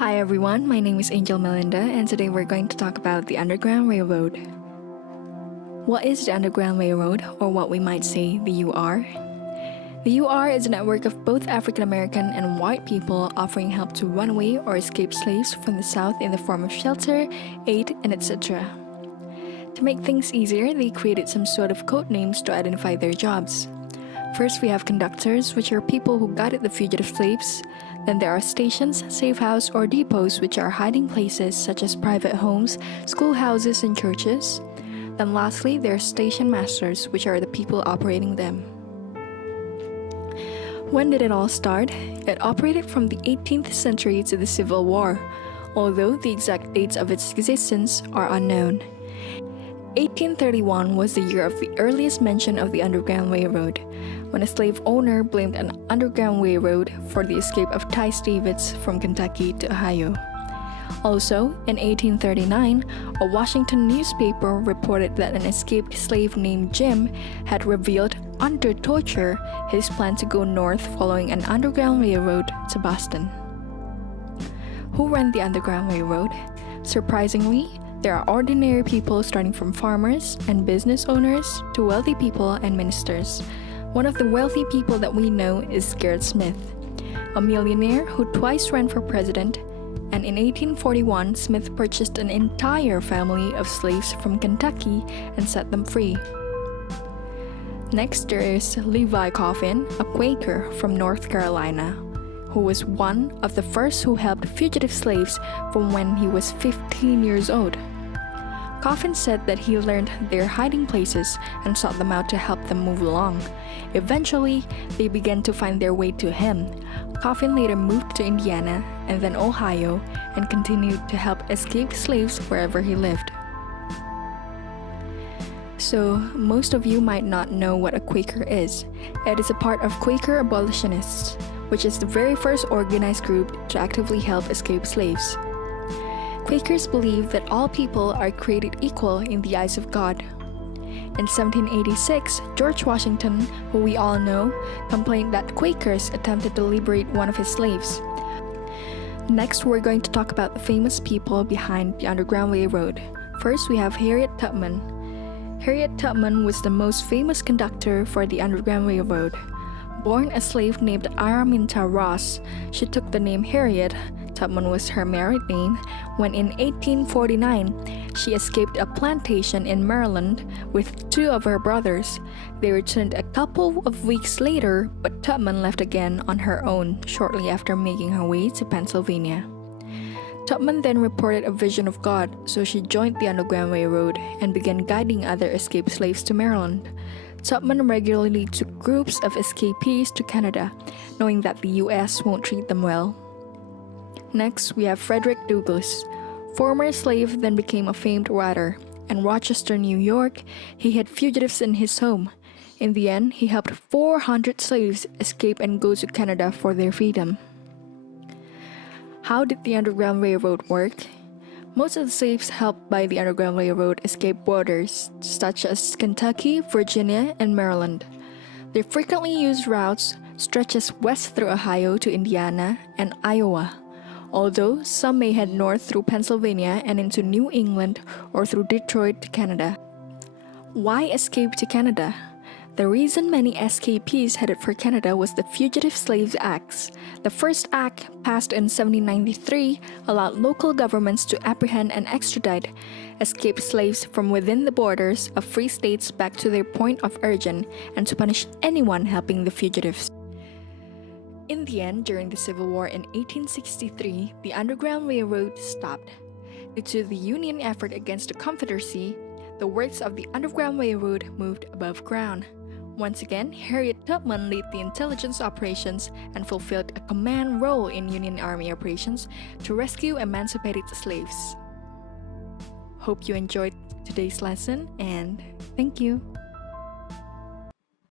Hi everyone, my name is Angel Melinda, and today we're going to talk about the Underground Railroad. What is the Underground Railroad, or what we might say the UR? The UR is a network of both African American and white people offering help to runaway or escaped slaves from the South in the form of shelter, aid, and etc. To make things easier, they created some sort of code names to identify their jobs. First, we have conductors, which are people who guided the fugitive slaves. Then there are stations, safe house, or depots, which are hiding places such as private homes, schoolhouses, and churches. Then lastly, there are station masters, which are the people operating them. When did it all start? It operated from the 18th century to the Civil War, although the exact dates of its existence are unknown. 1831 was the year of the earliest mention of the Underground Railroad, when a slave owner blamed an Underground Railroad for the escape of Tice Davids from Kentucky to Ohio. Also, in 1839, a Washington newspaper reported that an escaped slave named Jim had revealed, under torture, his plan to go north following an Underground Railroad to Boston. Who ran the Underground Railroad? Surprisingly, there are ordinary people starting from farmers and business owners to wealthy people and ministers. One of the wealthy people that we know is Gerrit Smith, a millionaire who twice ran for president, and in 1841 Smith purchased an entire family of slaves from Kentucky and set them free. Next, there is Levi Coffin, a Quaker from North Carolina, who was one of the first who helped fugitive slaves from when he was 15 years old. Coffin said that he learned their hiding places and sought them out to help them move along. Eventually, they began to find their way to him. Coffin later moved to Indiana and then Ohio and continued to help escaped slaves wherever he lived. So, most of you might not know what a Quaker is. It is a part of Quaker abolitionists, which is the very first organized group to actively help escaped slaves. Quakers believe that all people are created equal in the eyes of God. In 1786, George Washington, who we all know, complained that Quakers attempted to liberate one of his slaves. Next, we're going to talk about the famous people behind the Underground Railroad. First, we have Harriet Tubman. Harriet Tubman was the most famous conductor for the Underground Railroad. Born a slave named Araminta Ross, she took the name Harriet. Tubman was her married name when in 1849 she escaped a plantation in Maryland with two of her brothers. They returned a couple of weeks later, but Tubman left again on her own shortly after making her way to Pennsylvania. Tubman then reported a vision of God, so she joined the Underground Railroad and began guiding other escaped slaves to Maryland. Tubman regularly took groups of escapees to Canada, knowing that the U.S. won't treat them well. Next, we have Frederick Douglass. Former slave, then became a famed writer. In Rochester, New York, he had fugitives in his home. In the end, he helped 400 slaves escape and go to Canada for their freedom. How did the Underground Railroad work? Most of the slaves helped by the Underground Railroad escaped borders, such as Kentucky, Virginia, and Maryland. They frequently used routes stretches west through Ohio to Indiana and Iowa, although some may head north through Pennsylvania and into New England or through Detroit to Canada. Why escape to Canada? The reason many escapees headed for Canada was the Fugitive Slaves Acts. The first act, passed in 1793, allowed local governments to apprehend and extradite escaped slaves from within the borders of free states back to their point of origin and to punish anyone helping the fugitives. In the end, during the Civil War in 1863, the Underground Railroad stopped. Due to the Union effort against the Confederacy, the works of the Underground Railroad moved above ground. Once again, Harriet Tubman led the intelligence operations and fulfilled a command role in Union Army operations to rescue emancipated slaves. Hope you enjoyed today's lesson, and thank you.